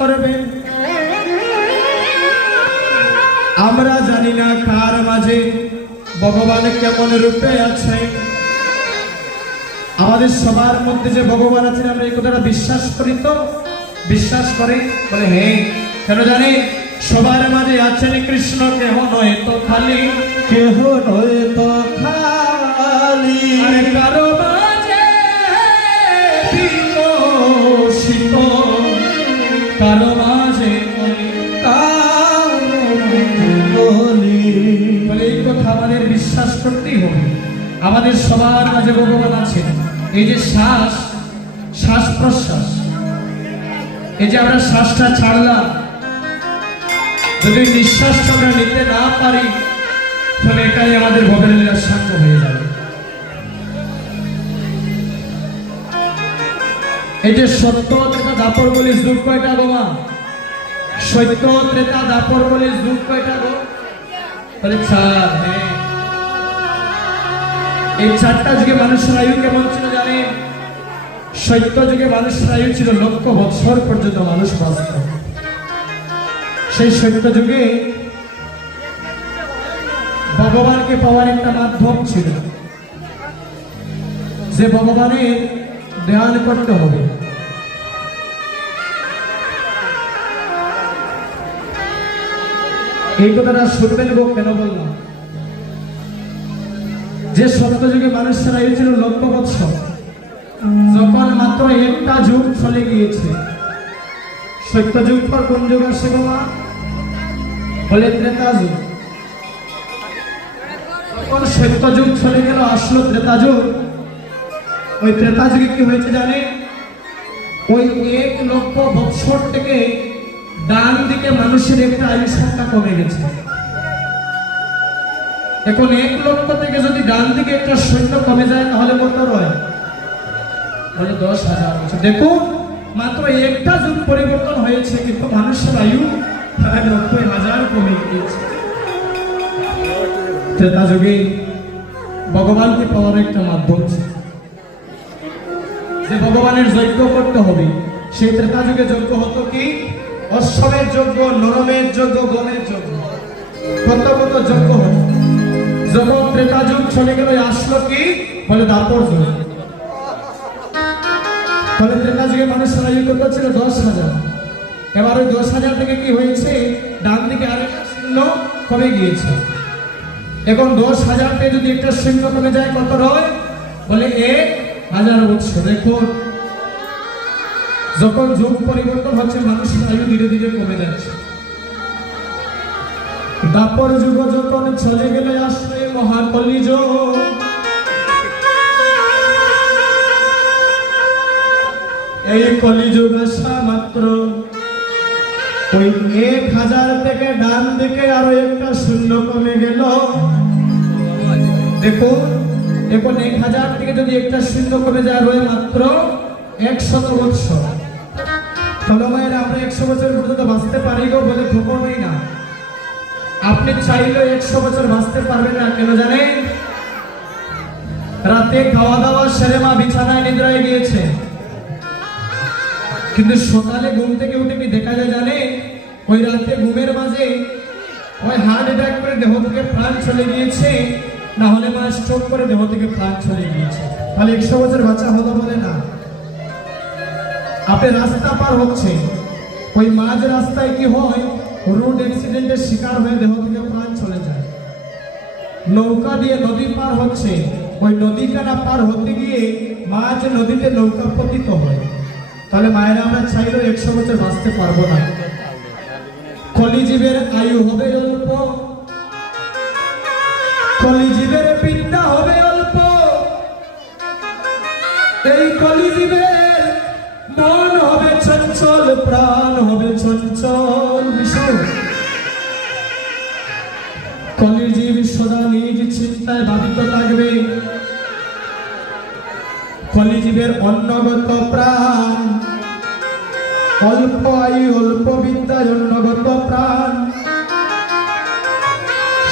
করবেন। আমরা জানি না কার মাঝে ভগবান কেমন রূপে আছে। আমাদের সবার মধ্যে যে ভগবান আছেন আমরা এই কথাটা বিশ্বাস করি, তো বিশ্বাস করি বলে হ্যাঁ। কেন জানি সবার মাঝে আছেন কৃষ্ণ, কেহ নয় তো খালি, কেহ নয় তো খালি। আরে কারো মাঝে বিকশিত, কারো মাঝে বলে এই কথা আমাদের বিশ্বাস করতেই হবে। আমাদের সবার মাঝে ভগবান আছেন। এই যে শ্বাস শ্বাস প্রশ্বাস, এই যে আমরা শ্বাসটা ছাড়লাম, যদি নিঃশ্বাসটা আমরা নিতে না পারি তাহলে এটাই আমাদের ভবের লীলা সাঙ্গ হয়ে যাবে। এই যে সত্য ত্রেতা দাপর বলিস যুগ কয়টা গো মা? সত্য ত্রেতা দাপর বলিস যুগ কয়টা গো? বলে চার। হ্যাঁ, এই চারটা যুগে মানুষের আয়ু কেমন ছিল জানেন? সত্য যুগে মানুষের আয়ু ছিল 1,00,000 বছর পর্যন্ত মানুষ বাঁচত। সেই সত্য যুগে ভগবানকে পাওয়ার একটা মাধ্যম ছিল, যে ভগবানের ধ্যান করতে হবে। এই কথাটা শুনবেন গো, কেন বললাম? যে সত্য যুগে মানুষের আয়ু ছিল 1,00,000 বছর, যখন মাত্র একটা যুগ চলে গিয়েছে, সত্য যুগ পর কোন যুগ আসে বাবা? বলে ত্রেতা যুগ। যখন সত্য যুগ চলে গেল, আসলো ত্রেতা যুগ। ওই ত্রেতা যুগে কি হয়েছে জানে? ওই 1,00,000 বছর থেকে ডান দিকে মানুষের একটা আয়ু সংখ্যা কমে গেছে। এখন 1,00,000 থেকে যদি ডান দিকে একটা সৈন্য কমে যায় তাহলে কত হয়? বলে 10,000 বছর। দেখুন, মাত্র একটা যুগ পরিবর্তন হয়েছে, কিন্তু মানুষের আয়ু 90,000 কমে গিয়েছে। ত্রেতা যুগে ভগবানকে পাওয়ার একটা মাধ্যম ছিল, যে ভগবানের যজ্ঞ করতে হবে। সেই ত্রেতা যুগে যজ্ঞ হতো কি? অশ্বমের যজ্ঞ, নরমের যজ্ঞ, গমের যজ্ঞ, কত কত যজ্ঞ হতো। যখন ত্রেতা যুগ চলে গেল, আসলো কি? বলে দাপর যুগ। তাহলে ত্রেতা যুগে মানুষের আয়ু কত ছিল? 10,000। এবার ওই 10,000 থেকে কি হয়েছে? ডান দিকে আরেকটা শূন্য কমে গিয়েছে। এখন 10,000 থেকে যদি একটা শূন্য কমে যায় কত হয়? বলে 1,000 বছর। দেখুন, যখন যুগ পরিবর্তন হচ্ছে মানুষের আয়ু ধীরে ধীরে কমে যাচ্ছে। দাপর যুগ যখন চলে গেলে আসলে মহাকলি যুগ। এই কলিযুগ আসা মাত্র ওই 1,000 থেকে ডান দিকে আরো একটা শূন্য কমে গেল। দেখুন, এখন 1,000 থেকে যদি একটা শূন্য কমে যায় রয়ে মাত্র 100 বছর। চলো ভাইরা, আমরা 100 বছর পর্যন্ত বাঁচতে পারি গো? বলে কখনোই না। আপনি চাইলেও 100 বছর বাঁচতে পারবেন না। কেন জানেন? রাতে খাওয়া দাওয়া সেরে মা বিছানায় নিদ্রায় গিয়েছে, কিন্তু সকালে ঘুম থেকে উঠে কি দেখা যায় জানে? ওই রাতে ঘুমের মাঝে ওই হার্ট অ্যাটাক করে দেহ থেকে প্রাণ চলে গিয়েছে, না হলে মা স্ট্রোক করে দেহ থেকে প্রাণ চলে গিয়েছে। তাহলে 100 বছর বাঁচা হলো বলে না। আপনি রাস্তা পার হচ্ছে, ওই মাঝ রাস্তায় কি হয়? রোড অ্যাক্সিডেন্টের শিকার হয়ে দেহ থেকে প্রাণ চলে যায়। নৌকা দিয়ে নদী পার হচ্ছে, ওই নদীটা পার হতে গিয়ে মাঝ নদীতে নৌকা পতিত হয়। তাহলে মায়েরা, আমরা চাইলেও 100 বছর বাঁচতে পারবো না। কলিজীবের আয়ু হবে অল্প, কলিজীবের বিদ্যা হবে অল্প, এই কলিজীবের মন হবে চঞ্চল, প্রাণ হবে চঞ্চল। কলিজীব সদা নিজ চিন্তায় ভাবিত থাকবে। কলিজীবের অন্নগত প্রাণ, অল্প আয়ু অল্প বিদ্যায় অন্নগত প্রাণ।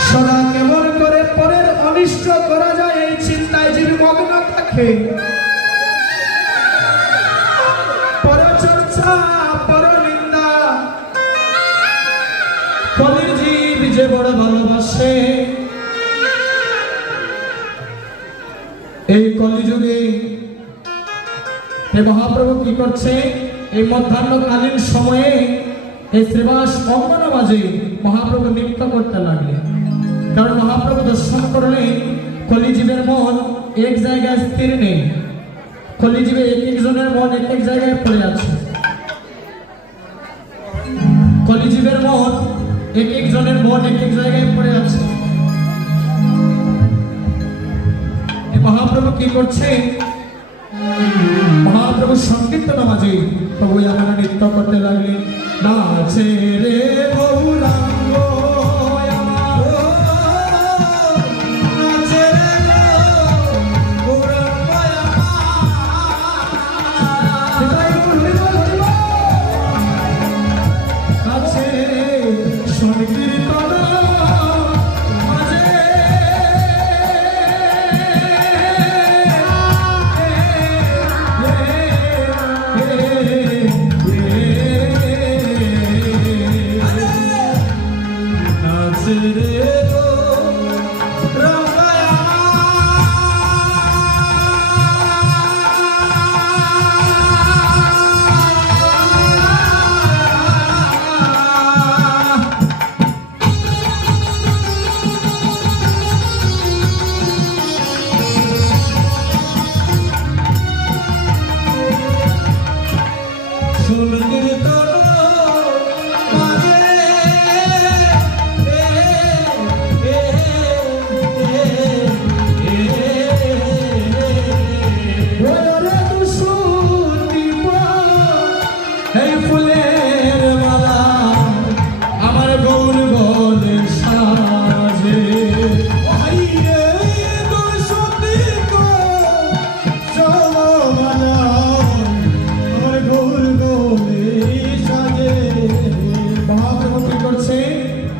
সদা কেমন করে পরের অনিষ্ট করা যায় এই চিন্তায় জীব মগ্ন থাকে। পরচর্চা পরনিন্দা ভালোবাসে। এই কলিযুগে হে মহাপ্রভু কি করছে, এই মধ্যাহ্নকালীন সময়ে এই শ্রীবাস অঙ্গন মাঝে মহাপ্রভু নৃত্য করতে লাগলেন। কারণ মহাপ্রভু দর্শন করলে কলিজীবের মন এক জায়গায় স্থির নেই, কলিজীবে এক একজনের মন এক এক জায়গায় পড়ে আছে। কলিজীবের মন এক একজনের মন এক এক জায়গায় পড়ে আছে। মহাপ্রভু কি করছে, মহাপ্রভু সংকীর্তন মাঝে প্রভু আমরা নৃত্য করতে লাগলেন। নাচে রে গৌরাঙ্গ আমার, নাচে রে গৌরাঙ্গ আমার, নাচে সংকীর্তন মাঝে।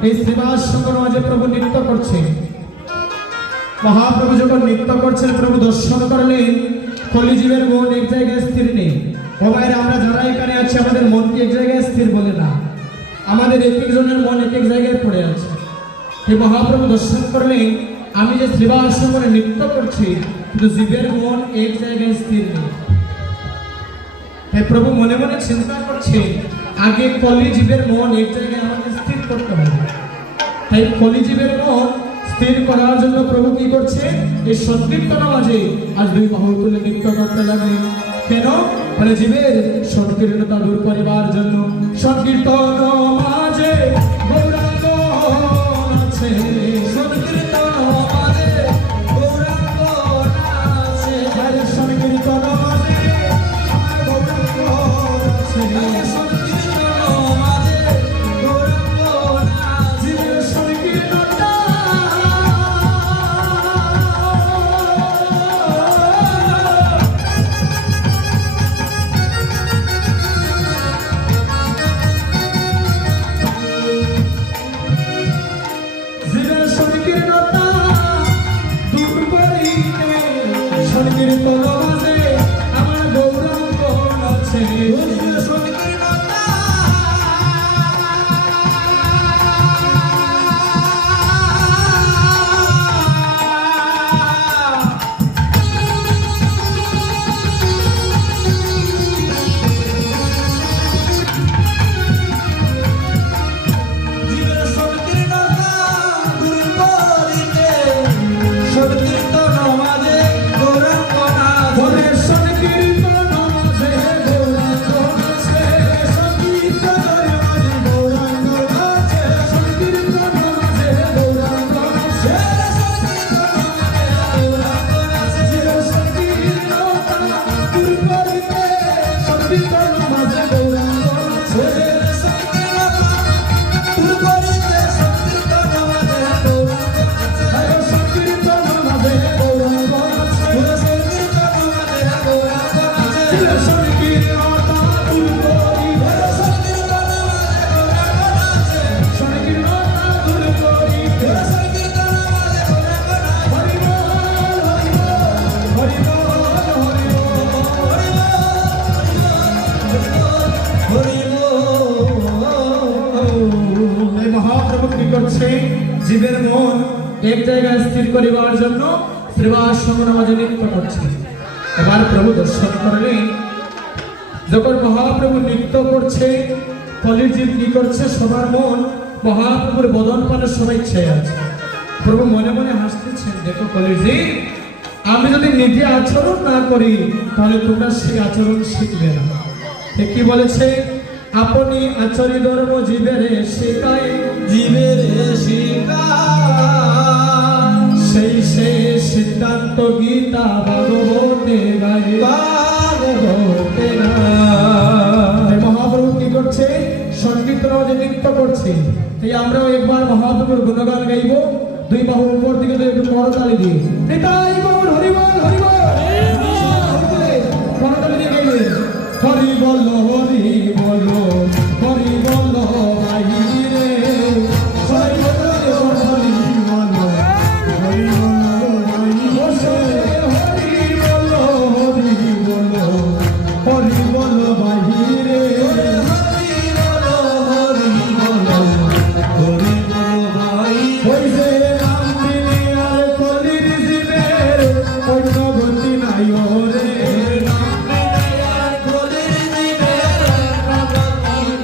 এই শ্রীবাস শঙ্কর মাঝে প্রভু নৃত্য করছে। মহাপ্রভু যখন নৃত্য করছেন প্রভু দর্শন করলেন কলিজীবের মন এক জায়গায় স্থির নেই। ও ভাইরা, আমরা যারা এখানে আছি আমাদের মন কি এক জায়গায় স্থির বলে না, আমাদের এক একজনের মন এক এক জায়গায় পড়ে আছে। এই মহাপ্রভু দর্শন করলেন আমি যে শ্রীবাস শঙ্করে নৃত্য করছি কিন্তু জীবের মন এক জায়গায় স্থির নেই। তাই প্রভু মনে মনে চিন্তা করছে আগে কলিজীবের মন এক জায়গায় আমাকে স্থির করতে হবে। তাই কলিজীবের মন স্থির করার জন্য প্রভু কি করছে, এই সংকীর্তন মাঝে আজ দুই বাহু তুলে নৃত্য করতে লাগলেন। কেন? মানে জীবের সংকীর্ণতা দূর করিবার জন্য। সংকীর্তন মাঝে গৌরাঙ্গ নাচে, সংকীর্তন মাঝে গৌরাঙ্গ নাচে, সংকীর্তন মাঝে গৌরাঙ্গ নাচে, আমার গৌরাঙ্গ নাচে। জীবের মন এক জায়গায় স্থির করিবার জন্য শ্রীবাস সঙ্গনামাজে নৃত্য করছে। এবার প্রভু দর্শন করলেন, যখন মহাপ্রভু নৃত্য করছে, কলির জীব কি করছে, সবার মন মহাপ্রভুর বদন পানে সবাই ছেয়ে আছে। প্রভু মনে মনে হাসতেছেন, দেখো কলির জীব, আমি যদি নিজে আচরণ না করি তাহলে তোমরা সেই আচরণ শিখবে না। কি বলেছে, আপনি আচরি ধর্ম জীবের শেখায়, জীবের শিকার সেই সে সিদ্ধান্ত গীতা ভাগবতে গায়ে ভাগবতে না। মহাপ্রভু কি করছে, সংকীর্তন যে নৃত্য করছে। তাই আমরাও একবার মহাপ্রভুর গুণগান গাইব, দুই বাহু উপর দিকে একটু করতালি দিয়ে, নিতাই গৌর হরি বল হরি বল, করতালি দিয়ে গাইবে, হরি বল হরি বল হরি বল ভাই রে, হরি বল হরি বল হরি বল ভাই রে, হরি বল হরি বল হরি বল ভাই রে, হরি বল হরি বল হরি বল ভাই। ওই যে রাম তিনি আর কলির জীবের অন্য গতি নাই ওরে, রাম বিনায়ার কলির জীবের অন্য গতি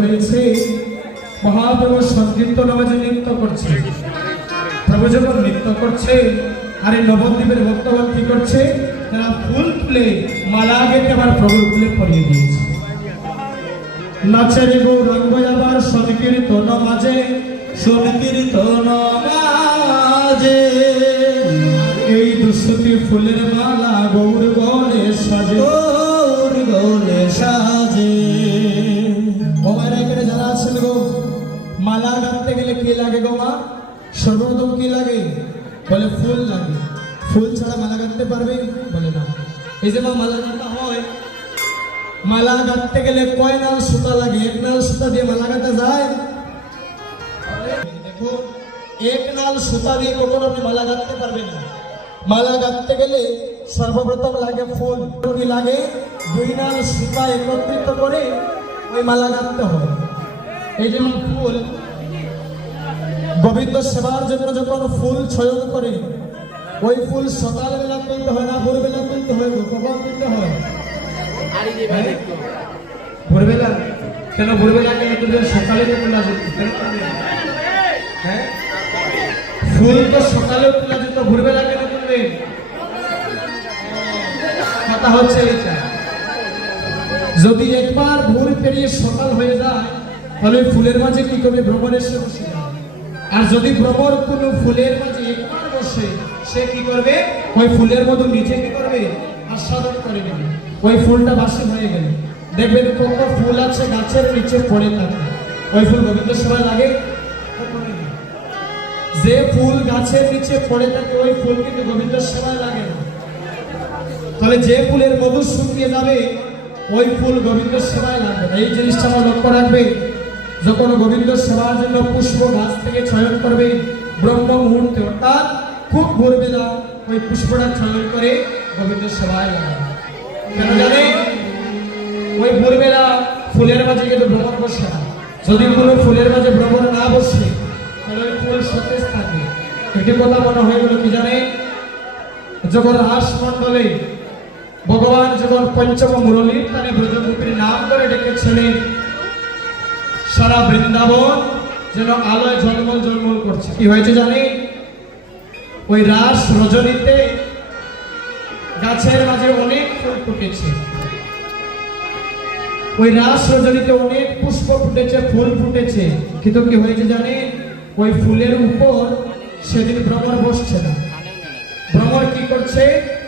হয়েছে, মহাপ্রভু সংকীর্তন আওয়াজে নৃত্য করছে। প্রভু যখন নৃত্য করছে, আর এই নবদ্বীপের ভক্তগণ কি করছে, তারা ফুল তুলে মালা গেঁথে আবার প্রভুর ফুলে পরিয়ে দিয়েছে। নাচের গৌরঙ্গ আবার সংকীর্তন মাঝে, সংকীর্তন মাঝে এই দুশতি ফুলের মালা গৌর গলে সাজে, গৌর গলে সাজে। গোমারা এখানে যারা আছেন গো, মালা গাঁথতে গেলে কি লাগে গো মা? সর্বপ্রথম কি লাগে? বলে ফুল লাগে। ফুল ছাড়া মালা গাঁথতে পারবে? বলে না। এই যে মা মালা গাঁথা হয়, মালা গাঁথতে গেলে কয় নাল সুতা লাগে? এক নাল সুতা দিয়ে মালা গাঁথা যায়? দেখো, এক নাল সুতা দিয়ে কখনো আপনি মালা গাঁথতে পারবেন না। মালা গাঁথতে গেলে সর্বপ্রথম লাগে ফুল। কি লাগে? দুই নাল সুতা একত্রিত করে ওই মালা গাঁথতে হয়। এই যেমন ফুল, গোবিন্দ সেবার জন্য যখন ফুল চয়ন করে, ওই ফুল সকালবেলা তুলতে হয় না ভোরবেলা তুলতে হয়? কখন তুলতে হয়? ভোরবেলা। কেন ভোরবেলা কেন তুলবে? সকালে তো তোলা যেত। কেন তুলবে? হ্যাঁ, ফুল তো সকালেও তোলা যেত, ভোরবেলা কেন তুলবে? কথা হচ্ছে এইটা। যদি একবার ভোর পেরিয়ে সকাল হয়ে যায়, তাহলে ফুলের মাঝে কি করবে? ভ্রমর এসে বসে যাবে। আর যদি ভ্রমর কোনো ফুলের মাঝে একবার বসে, সে কি করবে? ওই ফুলের মতো নিচে কি করবে? আস্বাদন করে নেবে। ওই ফুলটা বাসি হয়ে গেল। দেখবেন কত ফুল আছে গাছের নিচে পড়ে থাকে, ওই ফুল গোবিন্দ সেবায় লাগে? যে ফুল গাছের নিচে পড়ে থাকে, ওই ফুল কিন্তু গোবিন্দ সেবায় লাগে না। তাহলে যে ফুলের মধু শুকিয়ে যাবে, ওই ফুল গোবিন্দ সেবায় লাগবে না। এই জিনিসটা আমরা লক্ষ্য রাখবে। যখন গোবিন্দ সেবার জন্য পুষ্প গাছ থেকে চয়ন করবে, ব্রহ্ম মুহূর্তে অর্থাৎ খুব ভোরবেলা ওই পুষ্পটা চয়ন করে গোবিন্দ সেবায় লাগাবে। কেন জানে? ওই ভোরবেলা ফুলের মাঝে কিন্তু ভ্রমণ বসে না। যদি কোনো ফুলের মাঝে ভ্রমণ না বসে, তাহলে ওই ফুল সতেজ থাকে। একটি কথা মনে হয়ে গেল কি জানে? যখন রাস মণ্ডলে ভগবান যখন পঞ্চম মুরলীর তানে ব্রজগোপীর নাম করে ডেকেছিলেন, সারা বৃন্দাবন যেন আলোয় ঝলমল ঝলমল করছে। কি হয়েছে জানে? ওই রাস রজনীতে গাছের মাঝে অনেক ফুল ফুটেছে। ওই রাস রজনীতে অনেক পুষ্প ফুটেছে, ফুল ফুটেছে, কিন্তু কি হয়েছে জানে? ওই ফুলের উপর সেদিন ভ্রমর বসছে না। ভ্রমর কি করছে?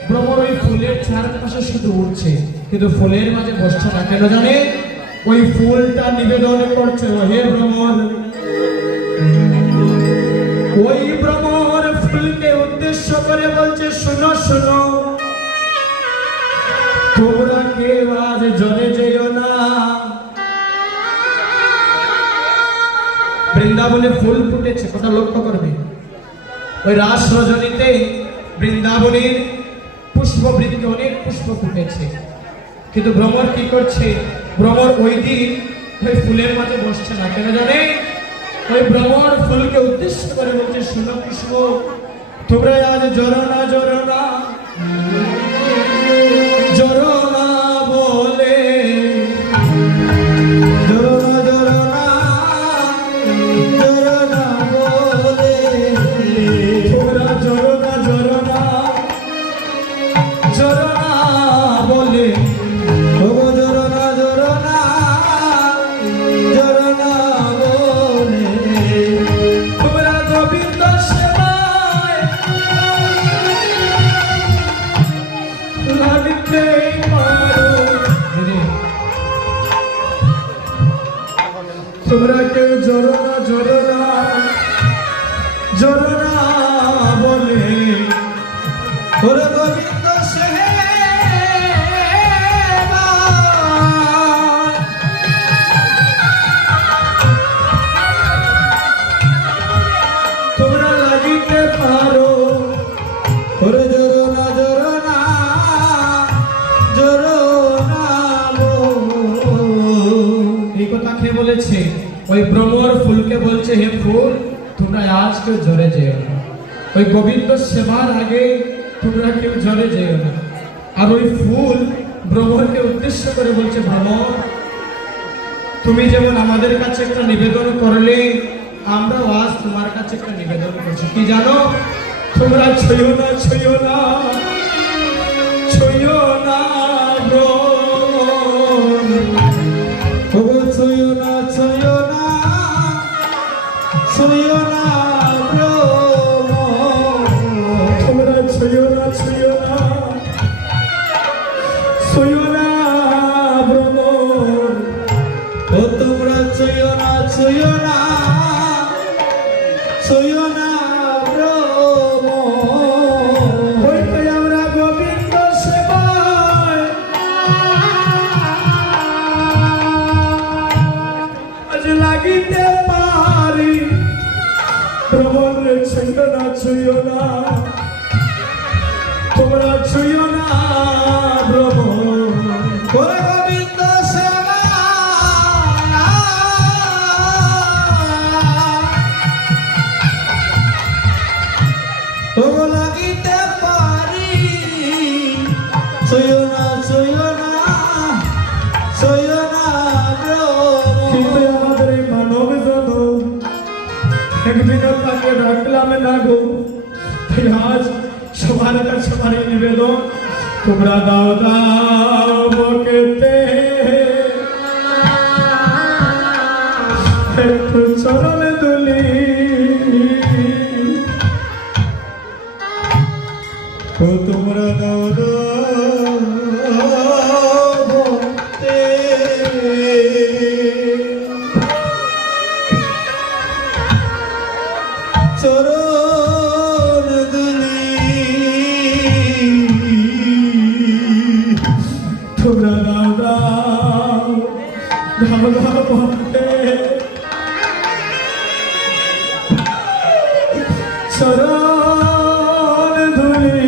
ভ্রমর ওই ফুলের চারপাশে শুধু উঠছে, কিন্তু ফুলের মাঝে বসছে না। কেন জানে? ওই ফুলটা নিবেদন করছে, হে ভ্রমর। ওই ভ্রমর ফুলকে উদ্দেশ্য করে বলছে, শোনো শোনো, তোমরা কেউ আজ জলে যেও না। বৃন্দাবনে ফুল ফুটেছে, কথা লক্ষ্য করবে। ওই রাস রজনীতে বৃন্দাবনের পুষ্পবৃক্ষে অনেক পুষ্প ফুটেছে, কিন্তু ভ্রমর কি করছে? ভ্রমর ওই দিন ওই ফুলের মাঝে বসছে না। কেন জানে? ওই ভ্রমর ফুলকে উদ্দেশ্য করে বলছে, শোনো পুষ্প, তোমরা আজ জড়ো না জড়ো না, জড়ো না বলে, জড়ো না জড়ো না, জড়ো না বলে, তোমরা জড়ো না জড়ো না, জড়ো না বলে, ওগো জড়ো না জড়ো না, জড়ো না বলে, তোমরা গোবিন্দ সেবায় লাগতে পারো। তোমরা কেউ জড়ো না জড়ো না, জড়ো না বলে, ওরে গোবিন্দ সেবা, তোমরা লাগিতে পারো। ওরে জড়ো না জড়ো না, জড়ো না এই কথা কে বলেছে? ওই ভ্রমর ফুলকে বলছে, হে ফুল, তোমরা আজ কেউ ঝরে যেও না। ওই গোবিন্দ সেবার আগে তোমরা কেউ ঝরে যেও না। আর ওই ফুল ভ্রমরকে উদ্দেশ্য করে বলছে, ভ্রমর, তুমি যেমন আমাদের কাছে একটা নিবেদন করলে, আমরা আজ তোমার কাছে একটা নিবেদন করছি। কি জানো? তোমরা ছইও না, ছইও না, ছইও না গো। ওগো ছইও না, ছইও না, ছইও না তোমরা ছইও না, ছইও না, ছইও না ভ্রমণ। ও তোমরা ছইও না, ছইও না, ছইও না হইতে আমরা গোবিন্দ সেবায় আজ লাগিতে পারি। ভ্রমণ রে ছইও না, ছইও না, তোমরা ছইও না ভ্রমণ। ওরে গোবিন্দ সেবা ওগো লাগিতে পারি। ছইও না, ছইও না, ছইও না কিন্তু আমাদের এই মানব জনম একদিনও তাকে ডাকলাম না গো। তাই আজ সবার কাছে আমার এই নিবেদন, তোমরা দাও দাও বকেতে একটু চরণ দুলি। ও তোমরা দাও ভক্তে চরণ দুলি। তোমরা দাও দাও দাও দাও বকে চরণ ধুলি।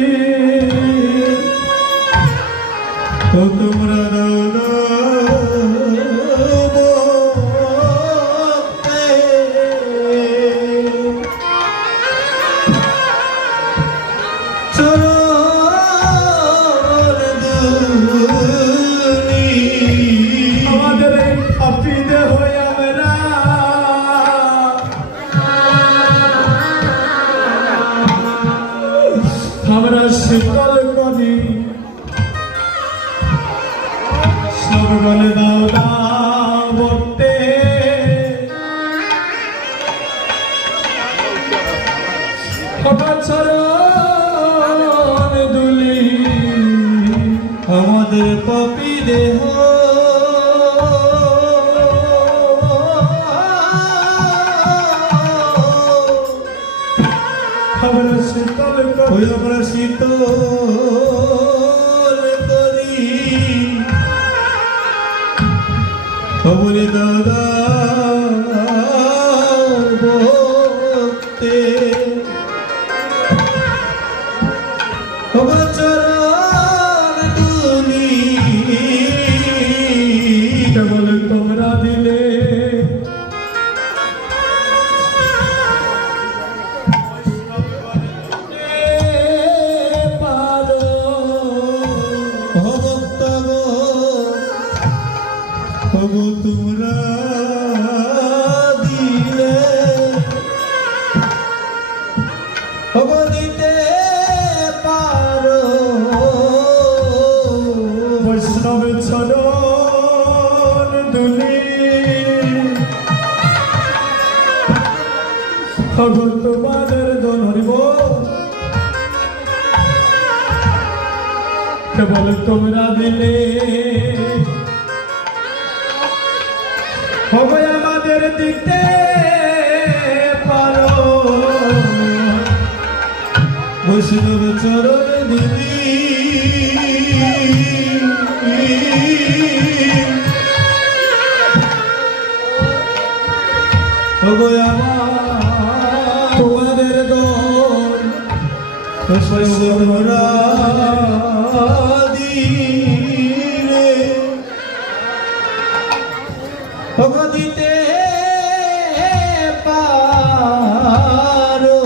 ও তোমরা দাও ভক্তে চরণ দুলি। আমাদের এই পাপী দেহ আমরা শীতল করি সবগলে দাও দাও বটে। চরণ দুলি আমাদের পাপী দেহ আমরা শীতল ওই করি আমরা শীতল করি। খবরে দাদা ভক্তে চরণ দুলি। কেবল তোমরা দিলে পারো। ভক্ত গো তোমরা দিলে দিতে পারো। বৈষ্ণব চরণ দুলি তোমাদের দন হরিব। কেবল তোমরা দিলে হবে আমাদের দিতে পারো। বৈষ্ণব চরণ দিদি তোমাদের দন তোমরা দিলে দিতে পারো।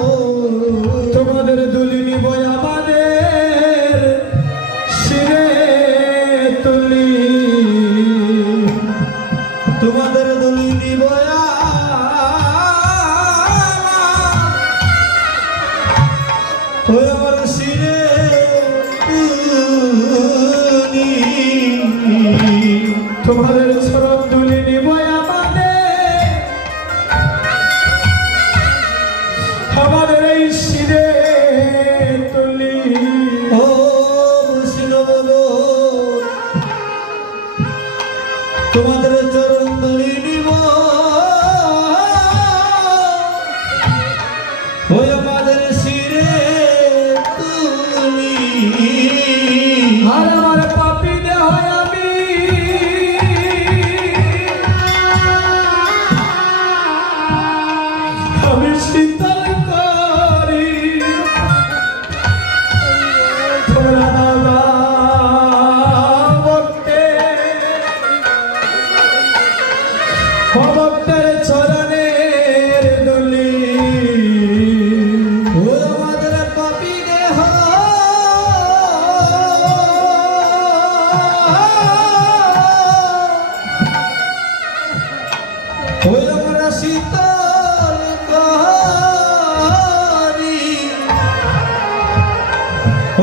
তোমাদের দুলি নিব আমাদের শিরে তুলি। তোমাদের তোমাদের চরণ ধুলি নিব আমাদের এই শিরে তুলি। ও বৈষ্ণব গো, তোমাদের চরণ ধুলি নিব ওই আমাদের শিরে তুলি। আর আমার পাপী দেহ আমি শীতল করি তোরা দাদা ভক্তের চরণের দুলি। ও আমাদের পাপী দেহ ওই আমরা শীতল করি।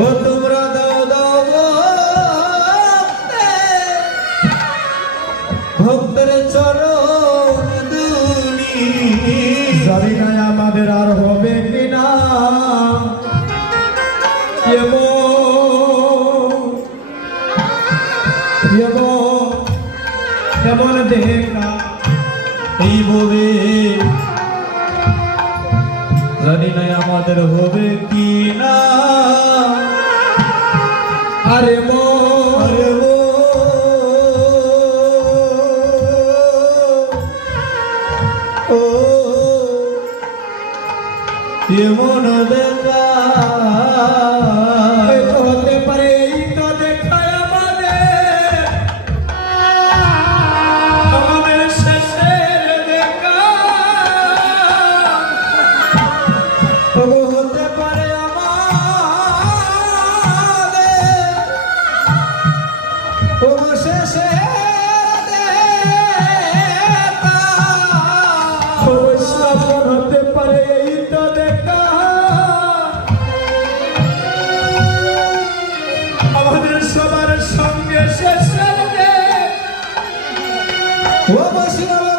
ও তোমরা দাও দাও ভক্তের চরণ দুলি। জানি না আমাদের আর হবে কিনা এমন দেখা এই ববে জানি না আমাদের হবে কি না। আরে আরে ও ও এমন দেখা হয়তো হতে পারে এই তো দেখায় আমাদের শেষের দেখা। তবু হতে পারে আমাদের অবশেষে দেখা। অবশ্যই আপন হতে পারে এই তো দেখা আমাদের সবার সঙ্গে শেষের ও বৈষ্ণব